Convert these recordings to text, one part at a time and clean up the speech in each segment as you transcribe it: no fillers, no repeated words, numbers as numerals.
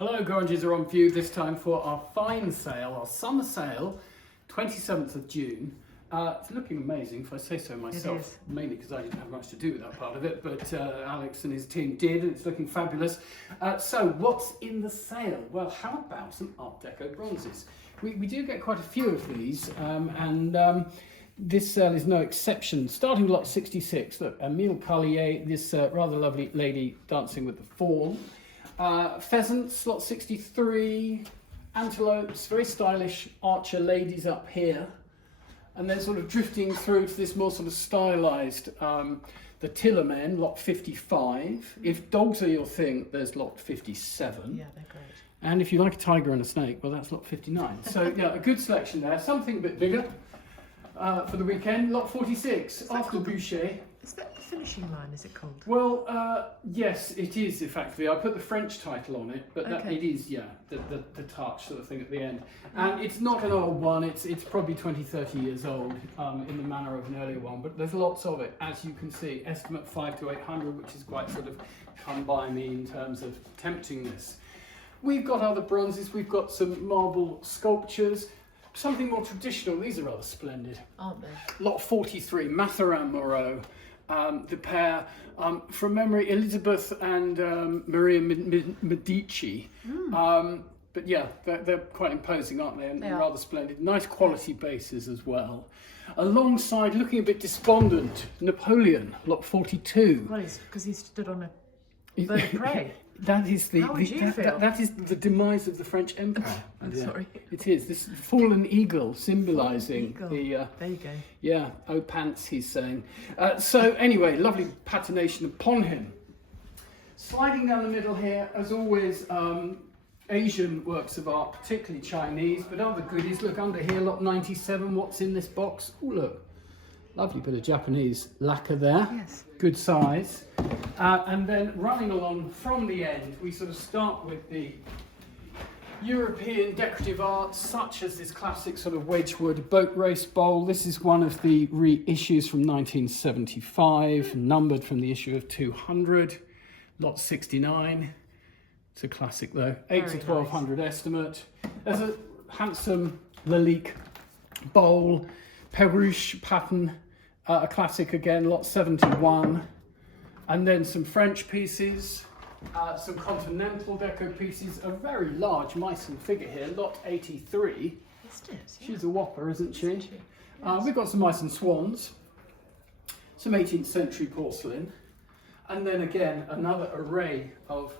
Hello, Gorringes are on view this time for our fine sale, our summer sale, 27th of June. It's looking amazing, if I say so myself, mainly because I didn't have much to do with that part of it, but Alex and his team did, and it's looking fabulous. So what's in the sale? Well, how about some Art Deco bronzes? We do get quite a few of these, this sale is no exception. Starting with lot 66, look, Emile Carlier, this rather lovely lady dancing with the fawn. Pheasants, lot 63, antelopes, very stylish archer ladies up here. And then sort of drifting through to this more sort of stylised, the tiller men, lot 55. If dogs are your thing, there's lot 57. Yeah, they're great. And if you like a tiger and a snake, well, that's lot 59. So yeah, a good selection there. Something a bit bigger for the weekend. Lot 46, after Boucher. Is that the finishing line, is it called? Well, yes, it is, effectively. I put the French title on it, but Okay. it is, yeah, the touch sort of thing at the end. And it's not an old one, it's probably 20, 30 years old in the manner of an earlier one, but there's lots of it, as you can see. Estimate 500 to 800, which is quite sort of come by me in terms of temptingness. We've got other bronzes, we've got some marble sculptures, something more traditional. These are rather splendid. Aren't they? Lot 43, Mathurin Moreau. The pair, from memory, Elizabeth and Maria Medici. But yeah, they're quite imposing, aren't they? And rather splendid. Nice quality bases as well. Alongside, looking a bit despondent, Napoleon, lot 42. Well, it's because he stood on a bird of prey. That is the How would you feel? that is the demise of the French Empire. I'm sorry. It is this fallen eagle symbolising the. There you go. Yeah, oh pants, he's saying. So anyway, lovely patination upon him. Sliding down the middle here, as always, Asian works of art, particularly Chinese, but other goodies. Look under here, lot 97. What's in this box? Oh look, lovely bit of Japanese lacquer there. Yes. Good size. And then running along from the end, we sort of start with the European decorative arts, such as this classic sort of Wedgwood boat race bowl. This is one of the reissues from 1975, numbered from the issue of 200, lot 69. It's a classic though, 8 to 1200 estimate. There's a handsome Lalique bowl, Peruche pattern, a classic again, lot 71. And then some French pieces, some continental deco pieces, a very large Meissen figure here, lot 83. Yes, it is. She's a whopper, isn't she? Yes. We've got some Meissen swans, some 18th century porcelain, and then again another array of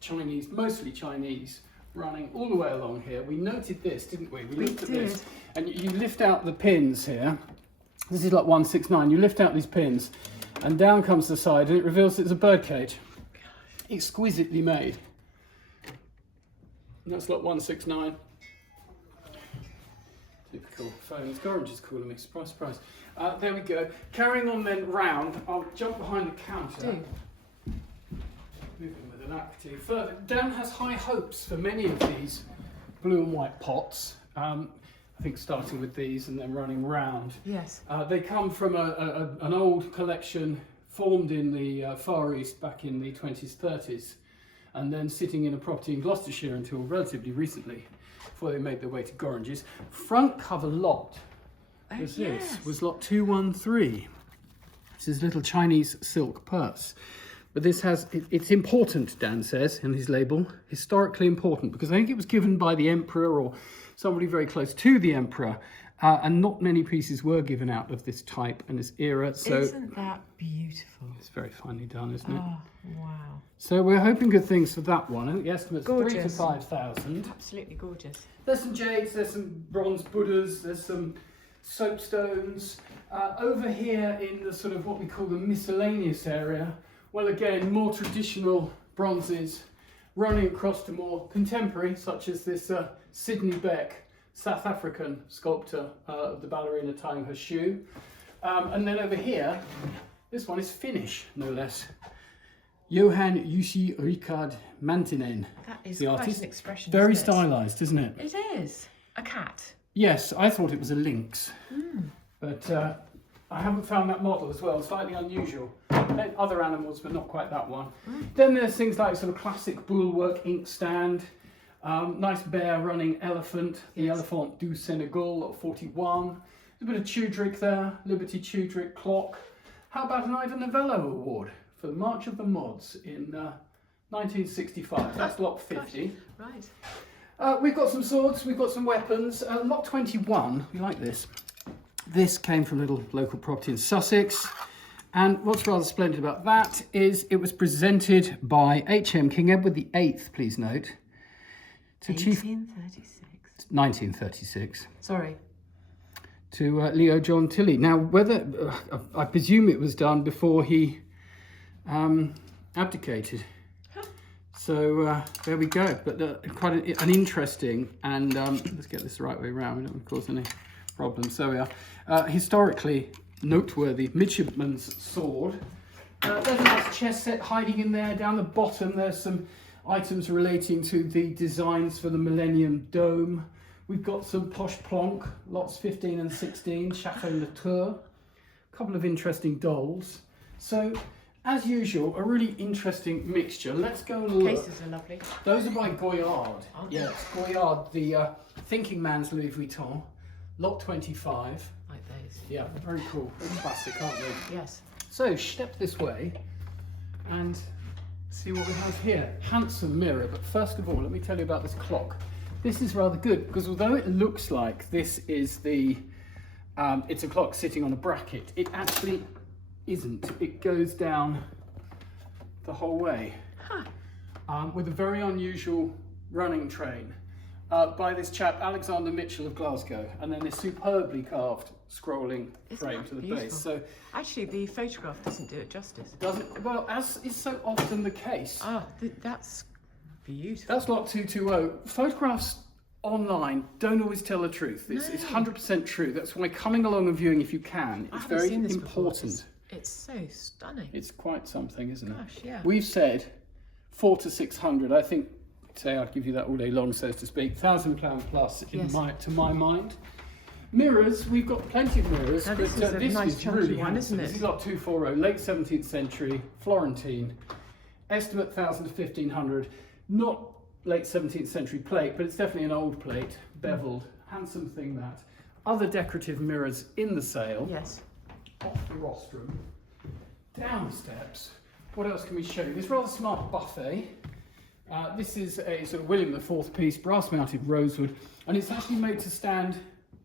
Chinese, mostly Chinese, running all the way along here. We noted this, didn't we? We looked at this, and you lift out the pins here. This is like 169. You lift out these pins, and down comes the side, and it reveals it's a birdcage. Exquisitely made. And that's lot 169. Typical phones. Gorringe is calling me. Surprise, surprise. There we go. Carrying on then round, I'll jump behind the counter. Moving with alacrity. Further, Dan has high hopes for many of these blue and white pots. I think starting with these and then running round. Yes. They come from an old collection formed in the Far East back in the 20s, 30s, and then sitting in a property in Gloucestershire until relatively recently, before they made their way to Gorringes. Front cover lot was was lot 213. This is a little Chinese silk purse. But this has, it's important, Dan says in his label, historically important, because I think it was given by the emperor or somebody very close to the emperor, and not many pieces were given out of this type and this era. So isn't that beautiful? It's very finely done, isn't it? Oh, wow. So we're hoping good things for that one. I think the estimate's 3 to 5,000. Absolutely gorgeous. There's some jades, there's some bronze Buddhas, there's some soapstones. Over here in the sort of what we call the miscellaneous area, well, again, more traditional bronzes running across to more contemporary, such as this Sydney Beck, South African sculptor of the ballerina tying her shoe. And then over here, this one is Finnish, no less. Johan Jussi Rikard Mantinen. That is the quite artist. an expression. Very isn't it? stylised, isn't it? It is. A cat. Yes, I thought it was a lynx. But I haven't found that model as well, slightly unusual. Other animals, but not quite that one. Then there's things like sort of classic bullwork inkstand, nice bear running elephant, the Elephant du Senegal at 41. A bit of Tudrick there, Liberty Tudrick clock. How about an Ivan Novello award for the March of the Mods in 1965? That's lot 50. Gosh, right. We've got some swords, we've got some weapons. Lot 21, we like this. This came from a little local property in Sussex. And what's rather splendid about that is it was presented by H.M. King Edward VIII, please note. To 1836. 1936. Sorry. To Leo John Tilley. Now, whether I presume it was done before he abdicated. So there we go. But quite an interesting and let's get this the right way around. We don't cause any problems. So we are. Historically noteworthy midshipman's sword. There's a nice chest set hiding in there. Down the bottom, there's some items relating to the designs for the Millennium Dome. We've got some posh plonk, lots 15 and 16, Chateau Latour, a couple of interesting dolls. So, as usual, a really interesting mixture. Let's go and look. Cases are lovely. Those are by Goyard. Oh, Yes, Goyard, the thinking man's Louis Vuitton, lot 25. Like those. Yeah, very cool. Very classic, aren't they? Yes. So, step this way and see what we have here. Handsome mirror, but first of all, let me tell you about this clock. This is rather good because although it looks like this is the, it's a clock sitting on a bracket, it actually isn't. It goes down the whole way with a very unusual running train by this chap, Alexander Mitchell of Glasgow, and then this superbly carved scrolling frame to the base. So actually, the photograph doesn't do it justice. doesn't, well, as is so often the case. Ah, that's beautiful. That's lot 220. Photographs online don't always tell the truth. It's 100% true. That's why coming along and viewing if you can is very important. It's so stunning. It's quite something, isn't it? Gosh, yeah. We've said 400 to 600. I think, say I'd give you that all day long, so to speak. £1,000 plus to my mind. Mirrors, we've got plenty of mirrors. Now, this is a nice chunky really one, handsome. isn't it? This is lot 240, late 17th century, Florentine. Estimate 1,000 to 1,500. Not late 17th century plate, but it's definitely an old plate, beveled. Handsome thing that. Other decorative mirrors in the sale. Yes. Off the rostrum. Down the steps. What else can we show you? This rather smart buffet. This is a sort of William IV piece, brass mounted rosewood, and it's actually made to stand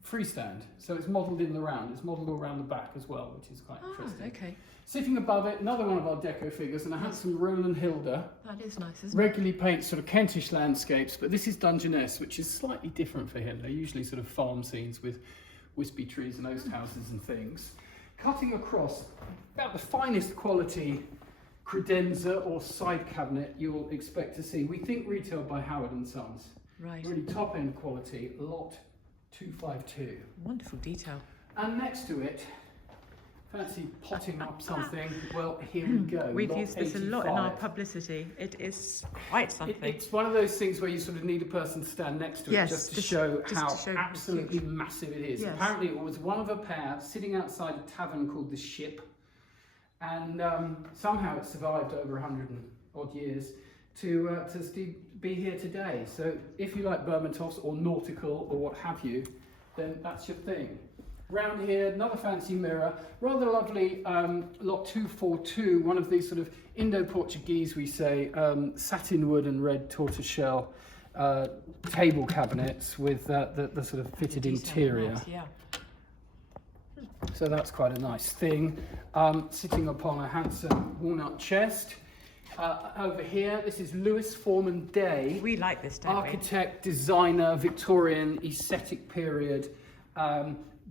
freestand. So it's modelled in the round. It's modelled all around the back as well, which is quite interesting. Okay. Sitting above it, another one of our deco figures, and a handsome Roland Hilda. That is nice, isn't it? Regularly paints sort of Kentish landscapes, but this is Dungeness, which is slightly different for him. They're usually sort of farm scenes with wispy trees and oast houses and things. Cutting across, about the finest quality credenza or side cabinet you'll expect to see. We think retailed by Howard and Sons. Right. Really top end quality, lot 252. Wonderful detail. And next to it, fancy potting up something? Well, here we go. We've lot used this a lot in our 85. publicity. It is quite something. It's one of those things where you sort of need a person to stand next to it just to show how absolutely massive it is. Yes. Apparently it was one of a pair sitting outside a tavern called The Ship, and somehow it survived over 100 and odd years to be here today. So if you like Burmantofts or nautical or what have you, then that's your thing. Round here, another fancy mirror, rather lovely lot 242, one of these sort of Indo-Portuguese, we say, satin wood and red tortoiseshell table cabinets with the sort of fitted interior. Nice, yeah. So that's quite a nice thing. Sitting upon a handsome walnut chest. Over here, this is Lewes Foreman Day. We like this, don't architect, designer, Victorian, aesthetic period.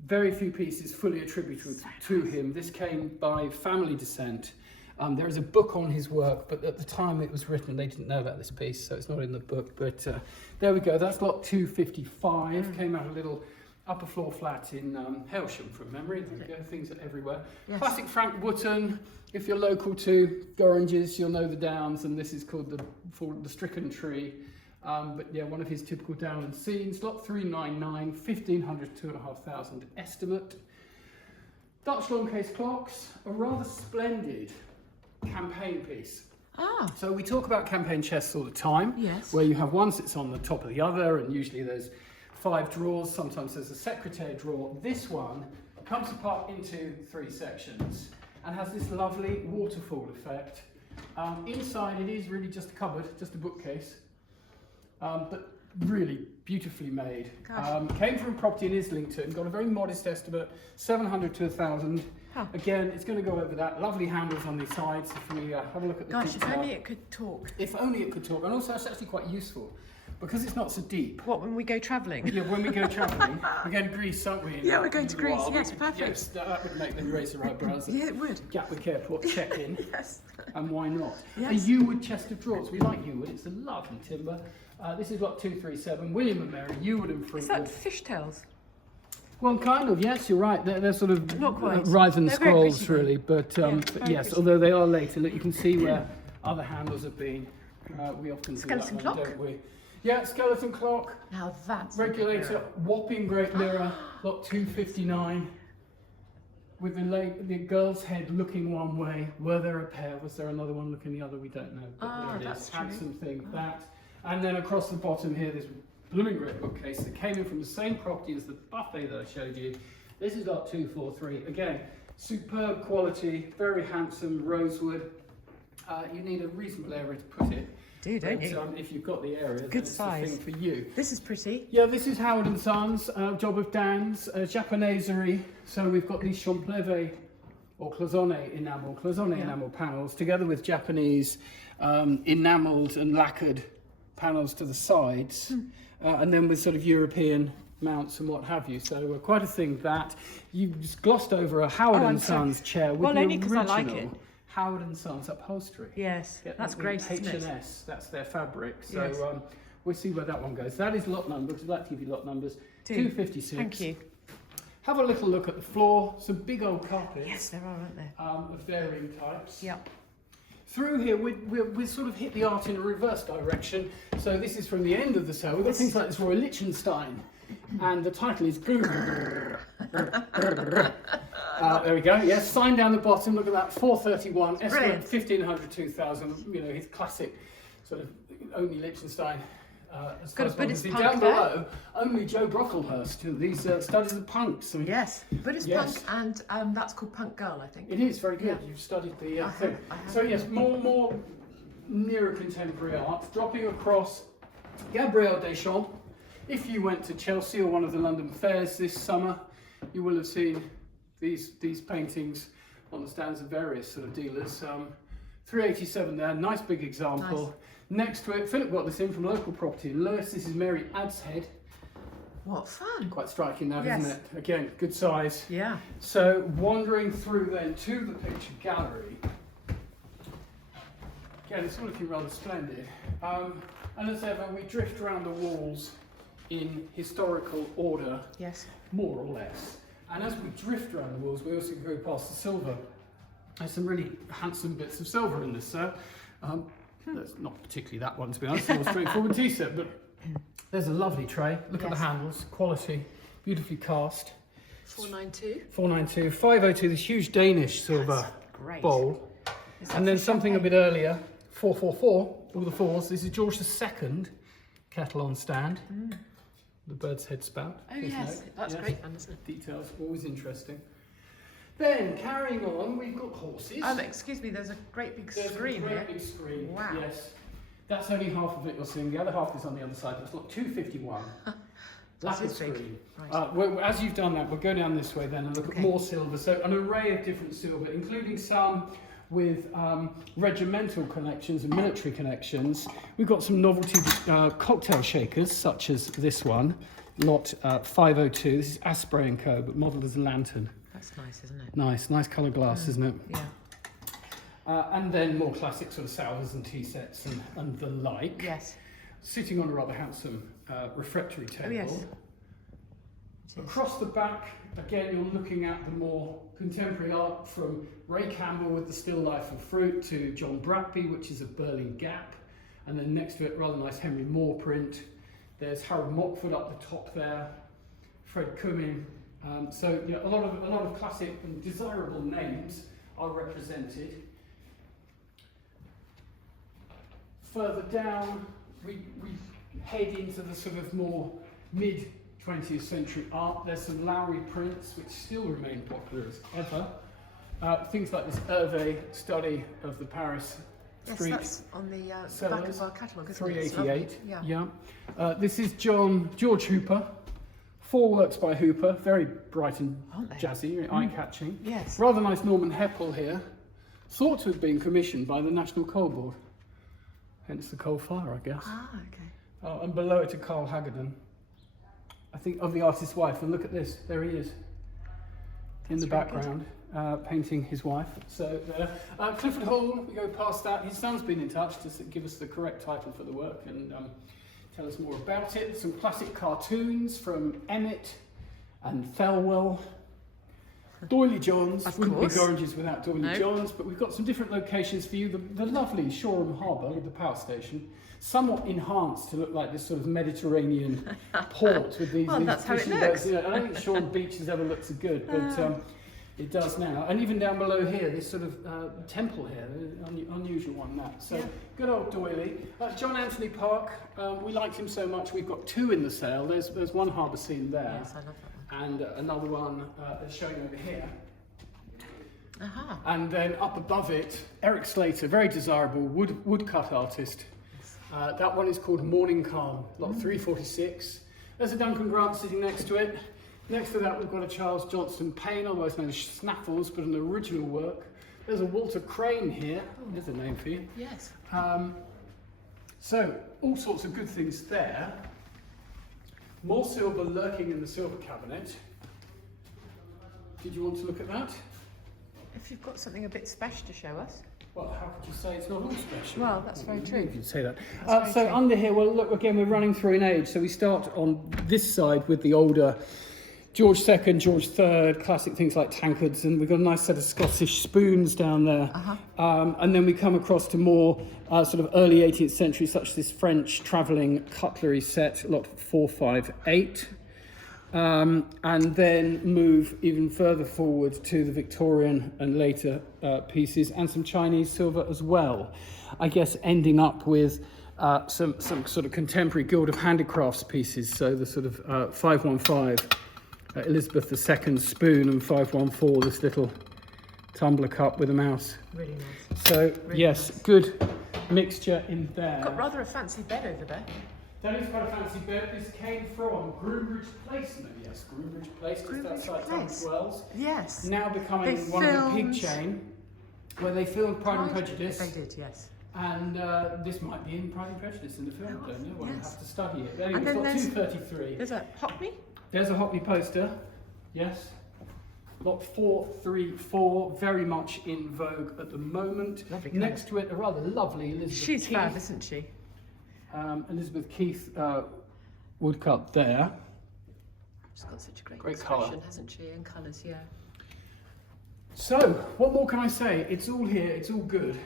Very few pieces fully attributable to him. This came by family descent. There is a book on his work, but at the time it was written, they didn't know about this piece, so it's not in the book. But there we go. That's lot 255. Came out a little upper floor flat in Hailsham from memory. There we go. Things are everywhere. Yes. Classic Frank Wotton. If you're local to Gorringes, you'll know the Downs, and this is called the Stricken Tree. But yeah, one of his typical downland scenes. Lot 399, 1,500 to 2,500 estimate. Dutch long case clocks, a rather splendid campaign piece. Ah, So we talk about campaign chests all the time, yes. where you have one sits on the top of the other, and usually there's 5 drawers, sometimes there's a secretaire drawer. This one comes apart into 3 sections and has this lovely waterfall effect. Inside it is really just a cupboard, just a bookcase, but really beautifully made. Came from property in Islington, got a very modest estimate, 700 to 1,000. Huh. Again, it's going to go over that. Lovely handles on these sides. If we have a look at the Gosh, detail. if only it could talk. If only it could talk. And also, it's actually quite useful because it's not so deep. What, when we go travelling? Yeah, when we go travelling, we're going to Greece, aren't we? Yeah, we're going to Greece. Well, Yes, perfect. Yes, that would make them raise their eyebrows. Yeah, it would. Gatwick Airport check-in. Yes. And why not? Yes. A Yewood chest of drawers. We like Yewood. It's a lovely timber. This is lot 237. William and Mary, Yewood and Is that Fruitwood. fishtails? Well, kind of. Yes, you're right. They're sort of Not quite. rise and They're very scrolls, pretty, really. But very yes, pretty. although they are later. Look, you can see where other handles have been. We often Skeleton do that one, clock? don't we? Yeah, skeleton clock. Now that's Regulator, whopping great mirror, lot 259. With the girl's head looking one way. Were there a pair? Was there another one looking the other? We don't know. But Ah, there it that's is. true. Handsome thing, that. And then across the bottom here, this blooming great bookcase that came in from the same property as the buffet that I showed you. This is lot 243. Again, superb quality, very handsome rosewood. You need a reasonable area to put it. Do, don't you? If you've got the area, Good then it's the size. thing for you. This is pretty. Yeah, this is Howard and Sons, job of Dan's, Japoneserie. So we've got these champleve or cloisonne enamel panels, together with Japanese enamelled and lacquered panels to the sides, and then with sort of European mounts and what have you. So quite a thing that you just glossed over a Howard and Sons chair with Well, the only 'cause I original like it. Howard and Sons upholstery. Yes, Get that's the great, isn't it? H&S, that's their fabric. So Yes. we'll see where that one goes. That is lot number, because I'd like to give you lot numbers. 256. Thank you. Have a little look at the floor. Some big old carpets. Yes, there are, aren't there? Of varying types. Yep. Through here, we sort of hit the art in a reverse direction. So this is from the end of the sale. We've got things like this Roy Lichtenstein. And the title is there we go. Yes, sign down the bottom. Look at that, 431. Estimate Brilliant. 1,500, 2,000. You know, his classic sort of only Lichtenstein. As far Got a as Buddhist obviously punk down there. below, only Joe Brocklehurst. These studies of punks. I mean, Yes, Buddhist Yes. punk, and that's called Punk Girl, I think. it is very good. Yeah. You've studied the I thing. have, I have. So yes, more nearer contemporary art. Dropping across Gabrielle Deschamps. If you went to Chelsea or one of the London fairs this summer, you will have seen these paintings on the stands of various sort of dealers. 387 there, nice big example. Nice. Next to it, Philip got this in from local property in Lewes. This is Mary Adshead. What fun. Quite striking that, Yes. isn't it? Again, good size. Yeah. So wandering through then to the picture gallery. Again, it's all looking rather splendid. And as ever, we drift around the walls in historical order, Yes. more or less. And as we drift around the walls, we also go past the silver. There's some really handsome bits of silver in this, sir. That's not particularly that one, to be honest. It's more straightforward tea set, but there's a lovely tray. Look at the Yes. handles, quality, beautifully cast. 492. 492, 502, this huge Danish silver That's great. bowl. Is that And then for something a champagne? bit earlier, 444, all the fours. This is George II kettle on stand. The bird's head spout. Oh, please yes. note. That's Yes. great fun, isn't it? Details, always interesting. Then, carrying on, we've got horses. Excuse me, there's a great big There's screen a great here. big screen. Wow. Yes. That's only half of it you're seeing. The other half is on the other side. That's lot 251. That Lacquered is big. screen. Right. As you've done that, we'll go down this way then and look Okay. at more silver. So an array of different silver, including some with regimental connections and military connections. We've got some novelty cocktail shakers, such as this one, lot 502. This is Asprey & Co, but modelled as a lantern. That's nice, isn't it? Nice colour glass, isn't it? Yeah. And then more classic sort of salvers and tea sets and the like. Yes. Sitting on a rather handsome refectory table. Oh, yes. It is. Across the back, again, you're looking at the more contemporary art from Ray Campbell with the still life of fruit to John Bradby, which is a Berlin Gap. And then next to it, rather nice Henry Moore print. There's Harold Mockford up the top there. Fred Cumming So you know, a lot of classic and desirable names are represented. Further down, we head into the sort of more mid 20th century art. There's some Lowry prints which still remain popular as ever. Things like this Hervé study of the Paris street. Yes, that's on the back of our catalogue, isn't 388. Yeah. Yeah. This is George Hooper. 4 works by Hooper, very bright and jazzy, eye-catching. Yes. Rather nice Norman Heppel here. Thought to have been commissioned by the National Coal Board. Hence the coal fire, I guess. Ah, okay. And below it, a Carl Hagedorn, I think, of the artist's wife. And look at this, there he is in the background, painting his wife. So Clifford Hall, we go past that. His son's been in touch to give us the correct title for the work and tell us more about it. Some classic cartoons from Emmett and Thelwell. Doyley Johns, wouldn't be Gorringes without Doyley Johns, but we've got some different locations for you. The lovely Shoreham Harbour with the power station, somewhat enhanced to look like this sort of Mediterranean port with these. Well, that's how it looks. You know, I don't think Shoreham Beach has ever looked so good, but it does now. And even down below here, this sort of temple here, unusual one that. So good old Doyley. John Anthony Park, we liked him so much. We've got 2 in the sale. There's one harbour scene there. Yes, I love that one. And another one showing over here. Aha. And then up above it, Eric Slater, very desirable woodcut artist. That one is called Morning Calm, lot 346. There's a Duncan Grant sitting next to it. Next to that, we've got a Charles Johnston Payne, otherwise known as Snaffles, but an original work. There's a Walter Crane here. There's a name for you. Yes. So, all sorts of good things there. More silver lurking in the silver cabinet. Did you want to look at that? If you've got something a bit special to show us. Well, how could you say it's not all special? Well, that's very true. You could say that. That's So very true. under here, well, look, again, we're running through in age. So we start on this side with the older George II, George III, classic things like tankards, and we've got a nice set of Scottish spoons down there. And then we come across to more sort of early 18th century, such as this French travelling cutlery set, lot 458. And then move even further forward to the Victorian and later pieces, and some Chinese silver as well. I guess ending up with some sort of contemporary Guild of Handicrafts pieces, so the sort of 515 Elizabeth II spoon, and 514 this little tumbler cup with a mouse. Really nice. So Really yes, nice. good mixture in there. Got rather a fancy bed over there. That is quite a fancy bed. This came from Groombridge Place, maybe. Yes, Groombridge Place, just outside Tunbridge Wells. Yes. Now becoming one of the pig chain, where they filmed Pride and Prejudice. They did, yes. And this might be in Pride and Prejudice in the film, don't know. We'll have to study it. Anyway, And then it's got 233. There's a Hockney. There's a Hockney poster, yes. Lot 434, very much in vogue at the moment. Lovely Next to it, a rather lovely Elizabeth She's Keith. fab, isn't she? Elizabeth Keith woodcut there. She's got such a great colour. expression, hasn't she? And colours, yeah. So, what more can I say? It's all here, it's all good.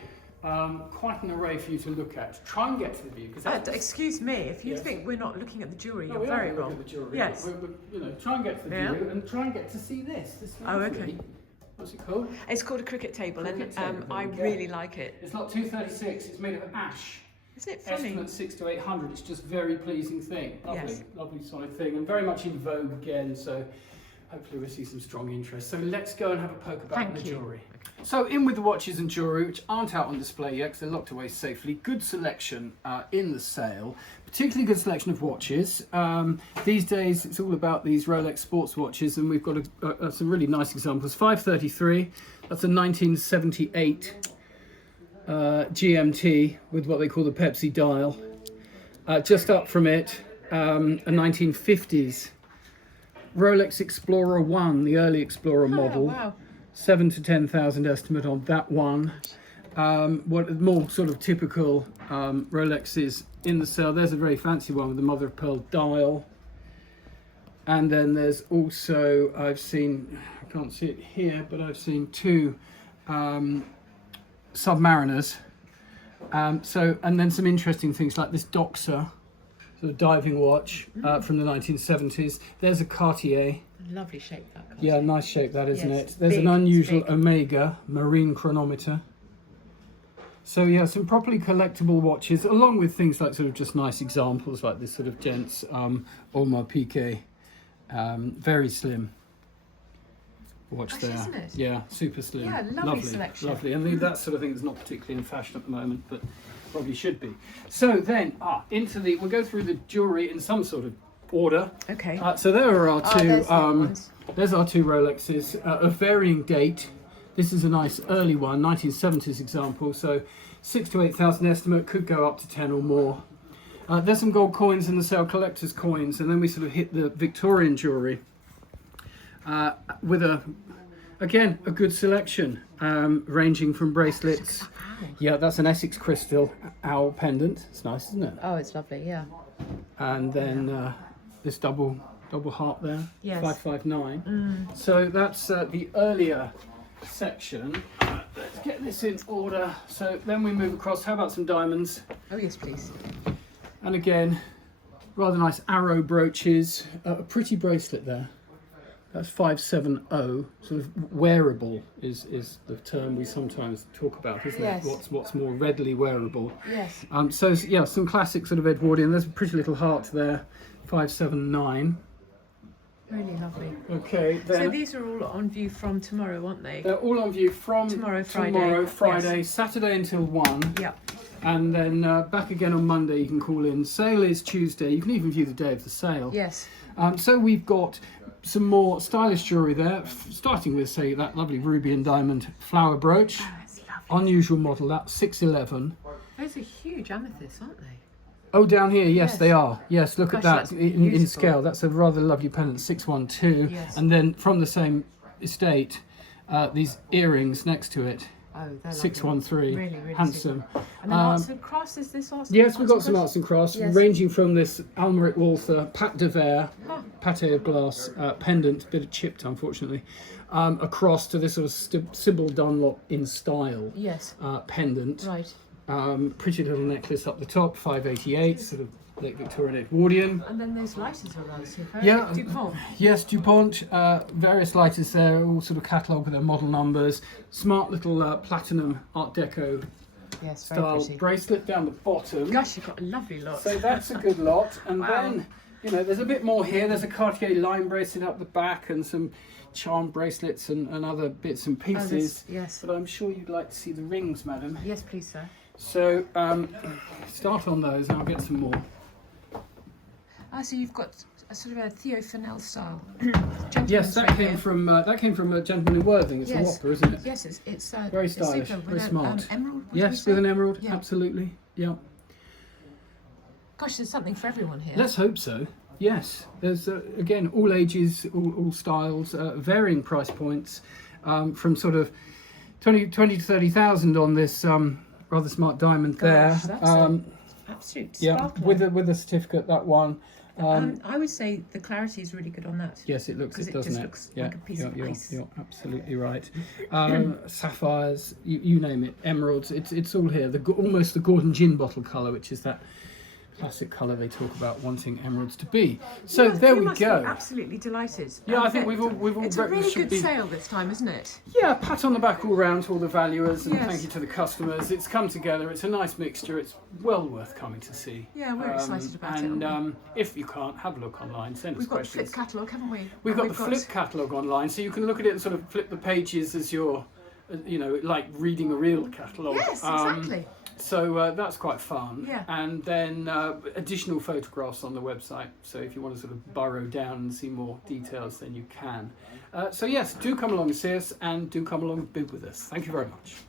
Quite an array for you to look at. Try and get to the view. Excuse me, if you Yes. think we're not looking at the jewellery, No, you're we are very looking wrong. at the jewellery. Yes. Try and get to the Yeah. view and try and get to see this. Oh, lovely- okay. What's it called? It's called a cricket table, Cricket and table, I there we go. really like it. It's not 236. It's made of ash. Isn't it funny? Estimate 6 to 800. It's just very pleasing thing. Lovely, Yes. lovely solid thing, and very much in vogue again. So hopefully we'll see some strong interest. So let's go and have a poke about Thank the you. jewellery. So in with the watches and jewellery, which aren't out on display yet because they're locked away safely. Good selection in the sale, particularly good selection of watches. These days it's all about these Rolex sports watches, and we've got some really nice examples. 533, that's a 1978 GMT with what they call the Pepsi dial. Just up from it, a 1950s Rolex Explorer 1, the early Explorer model. Wow. 7 to 10,000 estimate on that one. What more sort of typical Rolexes in the sale. There's a very fancy one with the mother of pearl dial. And then there's also, I've seen, I can't see it here, but I've seen 2 Submariners. And then some interesting things like this Doxa. sort of diving watch from the 1970s. There's a Cartier. Lovely shape that. Yeah, nice shape that, isn't Yes, it? There's big, an unusual big. Omega marine chronometer. So yeah, some properly collectible watches, along with things like sort of just nice examples like this sort of gents Audemars Piguet, very slim watch Gosh, there. isn't it? Yeah, super slim. Yeah, lovely selection. Lovely, and that sort of thing is not particularly in fashion at the moment, but probably should be. So then, we'll go through the jewellery in some sort of order. Okay. So there are our two. There's the ones. There's our two Rolexes of varying date. This is a nice early one, 1970s example. So 6,000 to 8,000 estimate, could go up to 10 or more. There's some gold coins in the sale, collector's coins, and then we sort of hit the Victorian jewellery with again a good selection, ranging from bracelets. Yeah, that's an Essex crystal owl pendant. It's nice, isn't it? Oh, it's lovely. Yeah. And then this double heart there, Yes. 559. So that's the earlier section. Let's get this in order. So then we move across. How about some diamonds? Oh yes, please. And again, rather nice arrow brooches. A pretty bracelet there. That's 570. Sort of wearable is the term we sometimes talk about, isn't Yes. it? What's more readily wearable. Yes. So yeah, some classic sort of Edwardian. There's a pretty little heart there, 579. Really lovely. Okay, then So these are all on view from tomorrow, aren't they? they're all on view from Tomorrow, Friday. Friday, Saturday until 1. Yep. And then back again on Monday. You can call in. Sale is Tuesday. You can even view the day of the sale. Yes. So we've got some more stylish jewellery there, starting with, say, that lovely ruby and diamond flower brooch. Oh, it's lovely. Unusual model, that's 611. Those are huge amethysts, aren't they? Oh, down here, yes, Yes. they are. Yes, look Gosh, at that's that in beautiful. scale. That's a rather lovely pendant, 612. Yes. And then from the same estate, these earrings next to it, Oh, they're 613. Really, really Handsome. super. And then arts and crafts, is this arts? Yes, we've got some arts and crafts, Yes. ranging from this Almeric Walther Pat de Verre, Huh. pate of glass pendant, bit of chipped unfortunately, across to this sort of Sybil Dunlop in style Yes. pendant. Right. Pretty little necklace up the top, 588, sort of late Victorian Edwardian. And then those lighters are rather super. Yeah. Dupont. Yes, DuPont, various lighters there, all sort of catalogue with their model numbers. Smart little platinum Art Deco Yes, very style pretty. bracelet down the bottom. Gosh, you've got a lovely lot. So that's a good lot. And Wow. then, there's a bit more here. There's a Cartier line bracelet up the back and some charm bracelets and other bits and Oh, pieces. yes. But I'm sure you'd like to see the rings, madam. Yes, please, sir. So start on those and I'll get some more. So you've got a sort of a Theo Fennell style. Yes, that came from a gentleman in Worthing. It's Yes. a whopper, isn't it? Yes, it's Very it's stylish, super. very With smart. Emerald. what did we Yes, say? with an emerald, Yeah. absolutely. Yeah. Gosh, there's something for everyone here. Let's hope so. Yes, there's again all ages, all styles, varying price points, from sort of 20 to 30,000 on this rather smart diamond Gosh, there. that's absolute Yeah, sparkler. with a certificate, that one. I would say the clarity is really good on that. Yes, it looks 'Cause it, it doesn't just it? looks like a piece of ice. You're absolutely right. Sapphires, you name it, emeralds. It's all here. Almost the Gordon gin bottle colour, which is that classic colour they talk about wanting emeralds to be. So there you we must be go. absolutely delighted. Yeah, I think we've all. It's a really should good be- sale this time, isn't it? Yeah, pat on the back all round to all the valuers, and Yes. thank you to the customers. It's come together. It's a nice mixture. It's well worth coming to see. Yeah, we're excited about it. And if you can't, have a look online. Send us We've got the questions. flip catalogue, haven't we? We've And got the flip catalogue online, so you can look at it and sort of flip the pages as you're, like reading a real catalogue. Yes, exactly. So that's quite fun. Yeah. And then additional photographs on the website. So if you want to sort of burrow down and see more details, then you can. So yes, do come along and see us, and do come along and bid with us. Thank you very much.